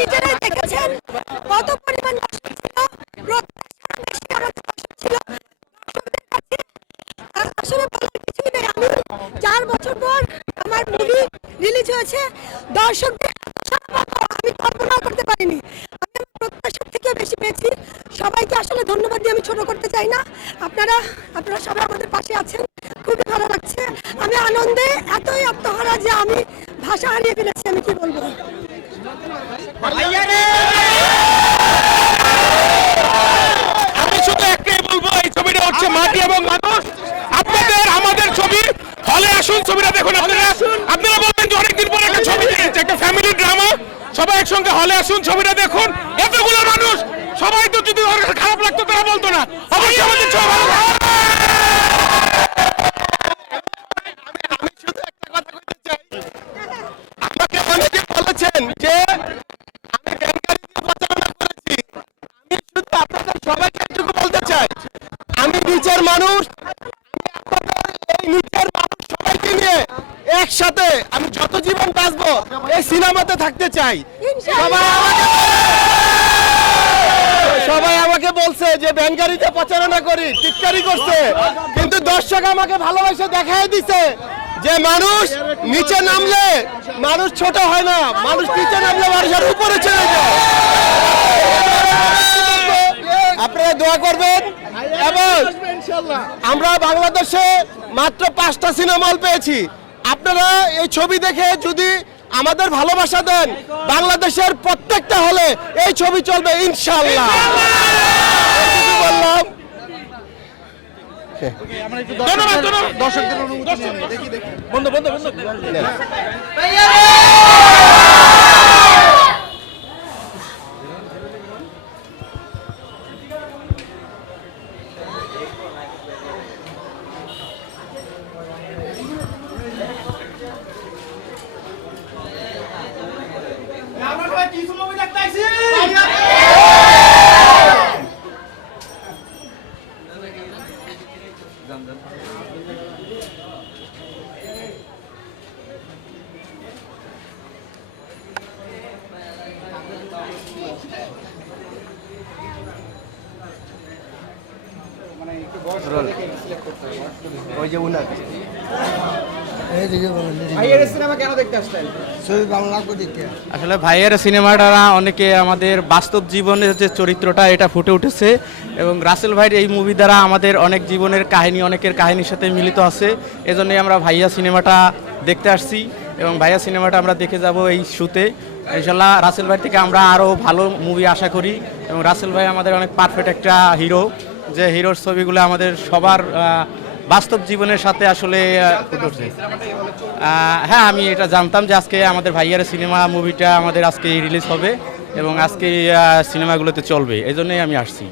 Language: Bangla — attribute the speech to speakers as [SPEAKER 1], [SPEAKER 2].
[SPEAKER 1] নিজেরাই দেখেছেন কত পরিমাণ ছিল প্রত্যাশার ছিল আসলে বলার কিছুই নেই। আমি চার বছর পর আমার মুভি রিলিজ হয়েছে। দর্শকদের আমি কল্পনাও করতে পারিনি। আমি আমার প্রত্যাশার থেকেও বেশি পেয়েছি। সবাইকে আসলে ধন্যবাদ দিয়ে আমি ছোট করতে চাই না। আপনারা আপনারা সবাই আমাদের পাশে আছেন। খুবই ভালো লাগছে। আমি আনন্দে এতই আত্মহারা যে আমি ভাষা হারিয়ে ফেলেছি, আমি কি বলব?
[SPEAKER 2] আমি শুধু একটাই বলব এই ছবিটা হচ্ছে মাটি এবং মানুষ। আপনাদের আমাদের ছবি হলে আসুন ছবিটা দেখুন আপনারা। আপনারা বলবেন যে অনেকদিন পর একটা ছবি দেখেছে একটা ফ্যামিলি ড্রামা সবাই একসঙ্গে হলে আসুন ছবিটা দেখুন। এতগুলো মানুষ সবাই তো যদি খারাপ লাগতো তারা বলতো না। অবশ্যই আমাদের ছবি
[SPEAKER 3] মানুষ এই নিচের মানুষ সবাইকে নিয়ে একসাথে আমি যত জীবন বাঁচবো এই সিনেমাতে থাকতে চাই। সবাই আমাকে সবাই আমাকে বলছে যে ব্যাংকারিতে প্রচারণা করি টিটকারি করছে। কিন্তু দর্শক আমাকে ভালোবাসে দেখাই দিছে যে মানুষ নিচে নামলে মানুষ ছোট হয় না মানুষ নিচে নামলে মানুষের উপরে চলে যায়। আপনারা দোয়া করবেন এবং আমরা বাংলাদেশে মাত্র পাঁচটা সিনেমা হল পেয়েছি। আপনারা এই ছবি দেখে যদি আমাদের ভালোবাসা দেন বাংলাদেশের প্রত্যেকটা হলে এই ছবি চলবে ইনশাল্লাহ বললাম।
[SPEAKER 2] ধন্যবাদ ধন্যবাদ।
[SPEAKER 4] দর্শকদের অনুমতি দেখি দেখি।
[SPEAKER 2] বন্ধু বন্ধু বন্ধু।
[SPEAKER 5] আসলে ভাইয়ের সিনেমাটা অনেকে আমাদের বাস্তব জীবনের যে চরিত্রটা, এটা ফুটে উঠেছে এবং রাসেল ভাইয়ের এই মুভি দ্বারা আমাদের অনেক জীবনের কাহিনী, অনেকের কাহিনীর সাথে মিলিত আছে। এজন্যই আমরা ভাইয়া সিনেমাটা দেখতে আসছি এবং ভাইয়া সিনেমাটা আমরা দেখে যাব এই শুতে। ইনশাল্লাহ রাসেল ভাই থেকে আমরা আরও ভালো মুভি আশা করি এবং রাসেল ভাই আমাদের অনেক পারফেক্ট একটা হিরো যে হিরোর ছবিগুলো আমাদের সবার বাস্তব জীবনের সাথে আসলে হ্যাঁ আমি এটা জানতাম যে আজকে আমাদের ভাইয়ার সিনেমা মুভিটা আমাদের আজকে রিলিজ হবে এবং আজকে সিনেমাগুলোতে চলবে। এই জন্যই আমি আসছি।